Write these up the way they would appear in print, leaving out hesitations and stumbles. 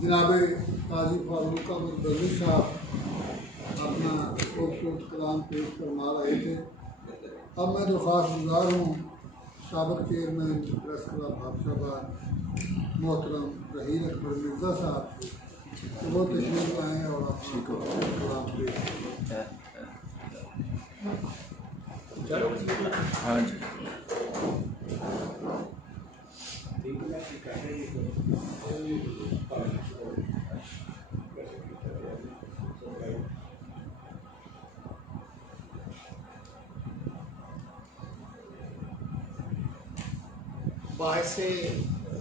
जनाब काजी फारूक अहमद बनी साहब अपना खूबसूरत कलाम पेश फरमा रहे थे। अब मैं जो ख़ास गुजार हूँ साबिक़ चेयरमैन प्रेस क्लब हाफिजाबाद मोहतरम ज़हीर अकबर मिर्ज़ा साहब से, तो वो तशरीफ़ लाएँ और अपना कलाम पेश हाँ जी। बाइसे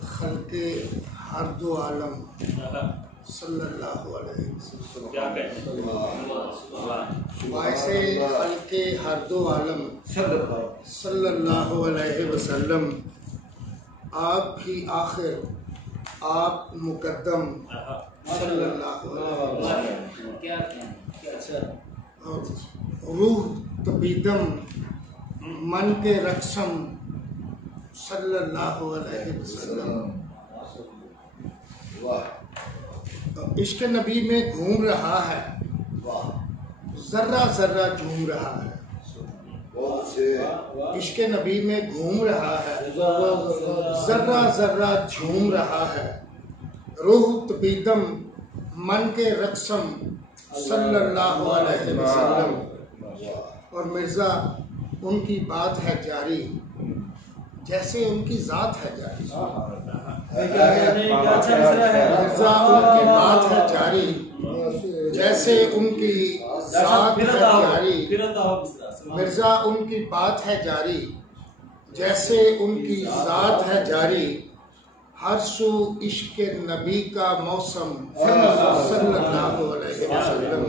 खल्के हर दो आलम सल्लल्लाहु अलैहि वसल्लम, बाइसे खल्के हर दो आलम सल्लल्लाहु अलैहि वसल्लम, आप ही आखिर आप मुकद्दम सल्लल्लाहु अलैहि वसल्लम, रूह तबीदम मन के रक्सम सल्लल्लाहु अलैहि वसल्लम। इश्क नबी में घूम रहा है, जर्रा जर्रा झूम रहा है। इश्क नबी में घूम रहा है, जर्रा जर्रा झूम रहा है। रूह तबीदम मन के रक्सम सल्लल्लाहु अलैहि वसल्लम। और मिर्जा उनकी बात है जारी जैसे उनकी जात है जारी। मिर्जा उनकी बात है जारी जैसे उनकी जात है जारी। मिर्जा उनकी बात है जारी जैसे उनकी जात है जारी। हर सू इश्क नबी का मौसम सल्लल्लाहु अलैहि वसल्लम।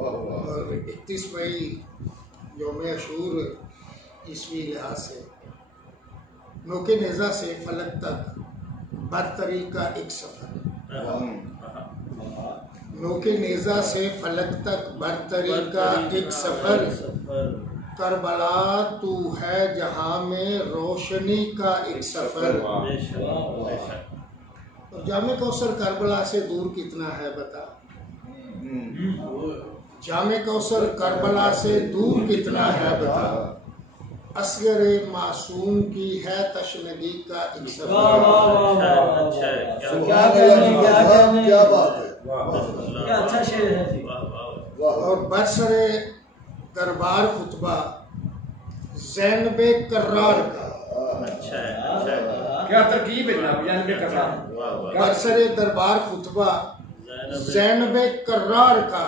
और 31 मई यौम अशूर ईस्वी लिहाज से नोके नेज़ा से फलक तक बरतरी का एक सफर। नोके नेज़ा से फलक तक बरतरी का एक सफर। करबला तू है जहां में रोशनी का एक सफर। और जामे कौसर करबला से दूर कितना है बता। जामे कौसर करबला से दूर कितना है बता। असगरे मासूम की है तशनगी का एक सफर। क्या बात है, क्या अच्छा शेर है जी। और बरसरे दरबार खुतबा ज़ैनबे कर्रार का। क्या तरकीब है जनाब, ज़ैनबे कर्रार। बरसरे दरबार खुतबा ज़ैनबे कर्रार का।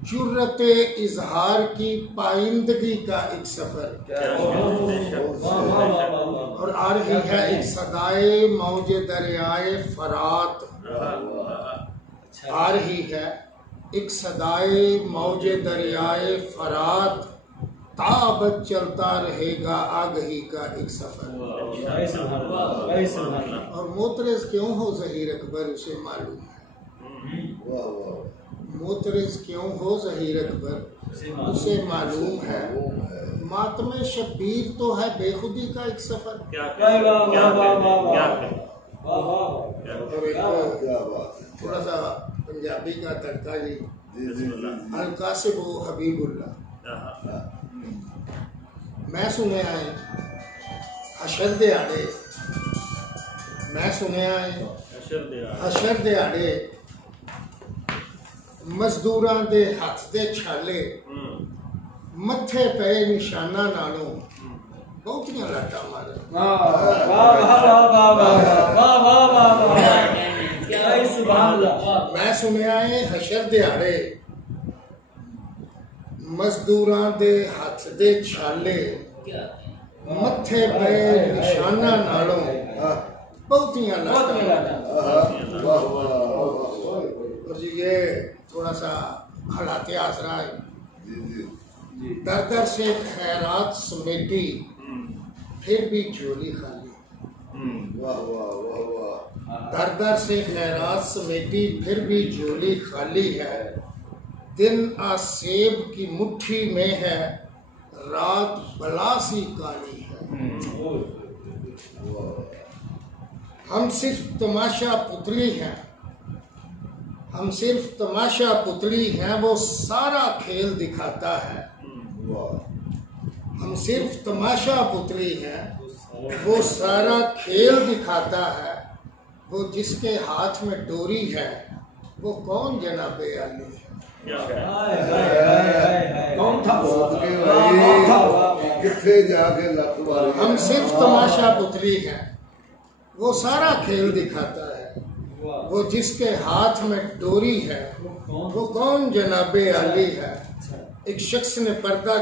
जुर्रते इजहार की पाइंदगी का एक सफर। और आ रही है एक सदाए मौजे दरियाए फरात। आ रही है एक सदाए मौजे दरियाए फरात। ताबत चलता रहेगा आगही का एक सफर। और मोतरज क्यों हो ज़हीर अकबर उसे मालूम है। मोतरज क्यों हो ज़हीर अकबर उसे मालूम है। मातम शब्बीर तो है बेखुदी का एक सफर। थोड़ा सा पंजाबी का तड़का जी। अलकासिब हबीबुल्लाह। मैं सुने आए हशर दिहाड़े। मैं सुने आए हशर दिहाड़े मजदूरां दे हथ दे छाले। मथे पे निशाना नालों बहुतियां लाटा मारे। मैं सुनिया है हशर दिहाड़े मजदूरां दे हथ दे छाले। मथे पे निशाना नालों बहुतियां लाटा। जी ये थोड़ा सा हालात आसरा है। दर दर से खैरात समेटी फिर भी झोली खाली। दर दर से खैरात समेटी फिर भी झोली खाली है। दिन आसेब की मुट्ठी में है, रात बला सी काली है। हम सिर्फ तमाशा पुतली हैं, हम सिर्फ तमाशा पुतली हैं, वो सारा खेल दिखाता है। हम सिर्फ तमाशा पुतली हैं, वो सारा खेल दिखाता है। वो जिसके हाथ में डोरी है, वो कौन जनाबे आली है। कौन था वो? कितने जाके लख मारे। हम सिर्फ तमाशा पुतली हैं, वो सारा खेल दिखाता है। वो जिसके हाथ में डोरी है, वो कौन जनाबे आली है। एक शख्स ने पर्दा